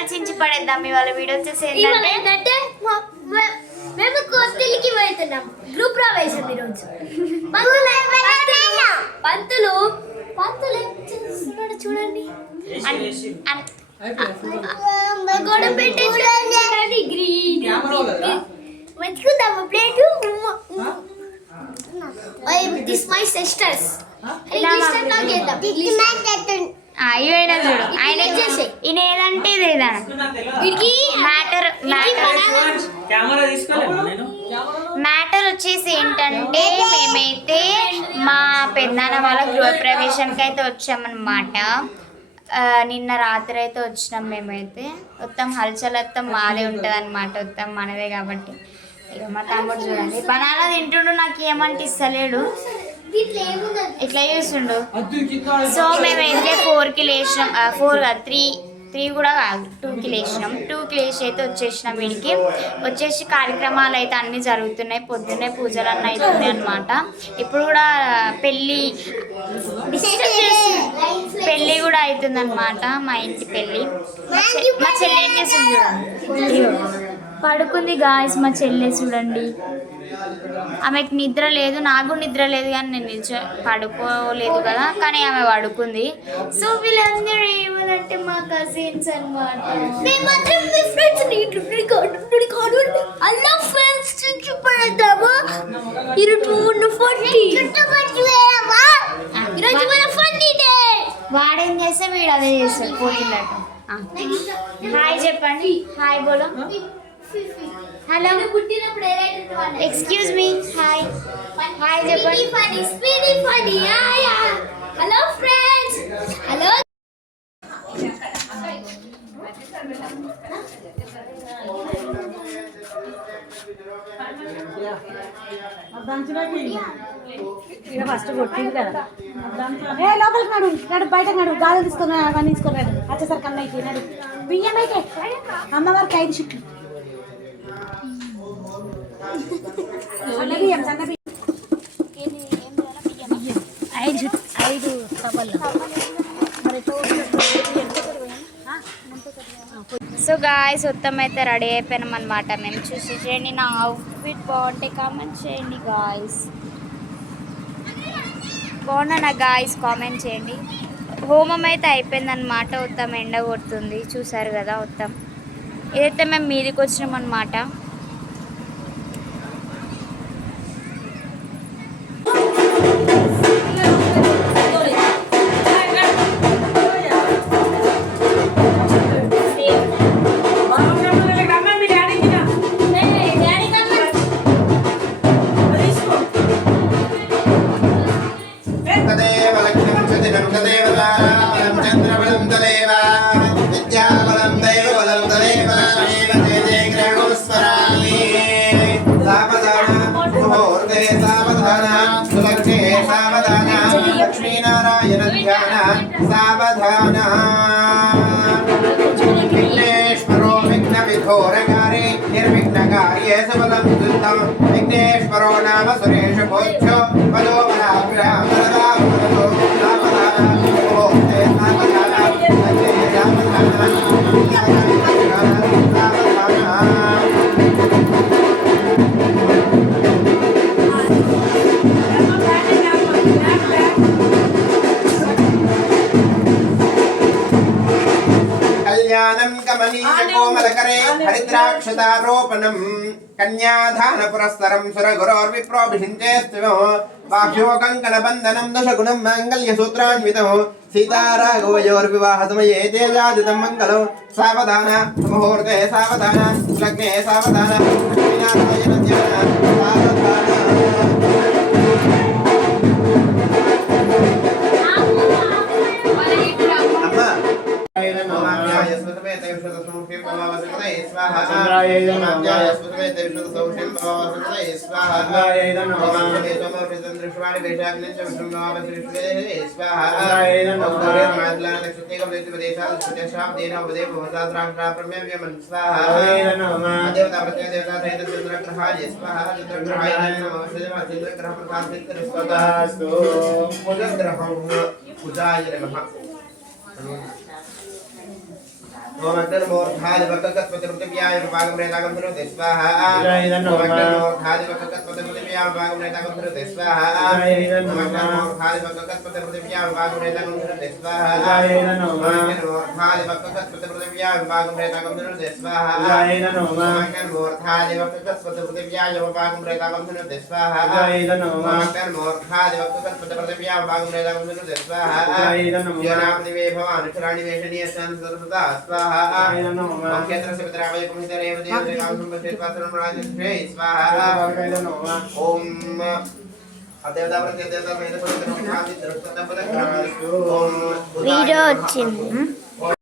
Channel చించి పడేద్దాం. ఇవాళ video వచ్చేసి ఏంటంటే మేము కోస్టల్కి వెళ్తున్నాం. గ్రూప్ ప్రవేశం ఈరోజు. పంతులు పంతులు చేస్తున్నాడు చూడండి. గొడవ పెట్టేది గ్రీన్ మంచుకుందాము ప్లేటు. This my sisters. అయినా చూడు ఆయన ఈయన ఏదంటే ఇది మ్యాటర్ వచ్చేసి ఏంటంటే మేమైతే మా పెద్దనాన్న వాళ్ళ గృహప్రవేశానికి అయితే వచ్చామన్నమాట. నిన్న రాత్రి అయితే వచ్చినాం. మేమైతే మొత్తం హల్చల్ మొత్తం మాదే ఉంటుంది అనమాట. మొత్తం మనదే కాబట్టి ఇక మా తమ్ముడు చూడండి బనానా తింటుండు. నాకు ఏమంటే ఇస్తలేడు, ఇట్లా చేస్తుండు. సో మేమైతే 4కి లేచినాం. 4 కాదు 3 కూడా కాదు 2కి లేచినాం. 2కి లేచి అయితే వచ్చేసినాం. వీడికి వచ్చేసి కార్యక్రమాలు అయితే అన్నీ జరుగుతున్నాయి. పొద్దున్నే పూజలు అన్నీ అవుతున్నాయి అనమాట. ఇప్పుడు కూడా పెళ్ళి కూడా అవుతుందన్నమాట. మా ఇంటి పెళ్ళి. మా చెల్లి ఏం చేస్తుంది చూడండి, పడుకుంది గాయస్. మా చెల్లె చూడండి, ఆమెకి నిద్ర లేదు, నాకు నిద్ర లేదు. కానీ నేను పడుకోలేదు కదా, కానీ ఆమె పడుకుంది. సో వీళ్ళందరూ ఏమనంటే మా కజిన్స్ అనమాట. వాడేం చేస్తే వీడు అదే చేస్తాడు పోతున్నట్టు. హాయ్ చెప్పండి, హాయ్ బోలో. Hello excuse me, hi hi చెప్పండి. Hello friends, hello. ఫస్ట్ కొట్టింది కదా లోపలికి నడు నడు బయటకు నడు గాలి తీసుకున్నా అవన్నీ తీసుకున్నాడు. వచ్చేసరికి అన్నయ్యకి నడు బియ్యం అయితే అమ్మవారికి 5 షిట్లు బియ్యం సన్న బియ్యం 5 సభల్లో. సో గాయస్ మొత్తం అయితే రెడీ అయిపోయినాం అనమాట. మేము చూసి చేయండి, నా అవుట్ఫిట్ బాగుంటే కామెంట్ చేయండి గాయస్. బాగున్నా గాయస్ కామెంట్ చేయండి. హోమం అయితే అయిపోయిందనమాట. మొత్తం ఎండ కొడుతుంది చూసారు కదా. మొత్తం ఇదైతే మేము మీదికి వచ్చినాం అనమాట. विघ्नेश्वरो विघ्नविघोरकारे निर्विघ्नकार्ये सबलं सिद्धं विघ्नेश्वरो नाम सुरेश भोज्यो वदो वराभ्यामरदा वदो सावधाना ओते सावधाना अजय सावधाना कल्याणं कमनीयकोमलकरे हरिद्राक्षतारोपणं कन्यादानपुरस्सरं सुरगुरोर्विप्रोभिषिञ्चेस्त्वं वाक्यो कङ्कणबन्धनं दशगुणं माङ्गल्यसूत्रान्वितं सीताराघवयोर्विवाहसमये तेजादितं मङ्गलं सावधान मुहूर्ते सावधान लग्ने सावधान ఓం అగ్నిర్మూర్ధాది వక్రకస్పతి పృథివ్యాయ విభాగం రేతాగం ధనుతే స్వాహా ఓం అగ్నిర్మూర్ధాది వక్రకస్పతి పృథివ్యాయ విభాగం రేతాగం ధనుతే స్వాహా ఓం అగ్నిర్మూర్ధాది వక్రకస్పతి పృథివ్యాయ విభాగం రేతాగం ధనుతే స్వాహా ఓం అగ్నిర్మూర్ధాది వక్రకస్పతి పృథివ్యాయ విభాగం రేతాగం ధనుతే స్వాహా ఓం అగ్నిర్మూర్ధాది వక్రకస్పతి పృథివ్యాయ విభాగం రేతాగం ధనుతే స్వాహా ఓం అగ్నిర్మూర్ధాది వక్రకస్పతి పృథివ్యాయ విభాగం రేతాగం ధనుతే స్వాహా యోనాపతివే భవానుచరాణి వేషణీయ సంసర్వదా స్వాహా ఓం క్షేత్రస్య పితరావయ పుణ్యతరేవ దేవదేవాం సంపశ్చేత్వాసనం రాజశ్రే స్వాహా ఓం అదేవతా ప్రత్యేకత మేధ పవిత్రం శాంతి దృష్టం పదక్రమస్తు ఓం వీడియో వచ్చింది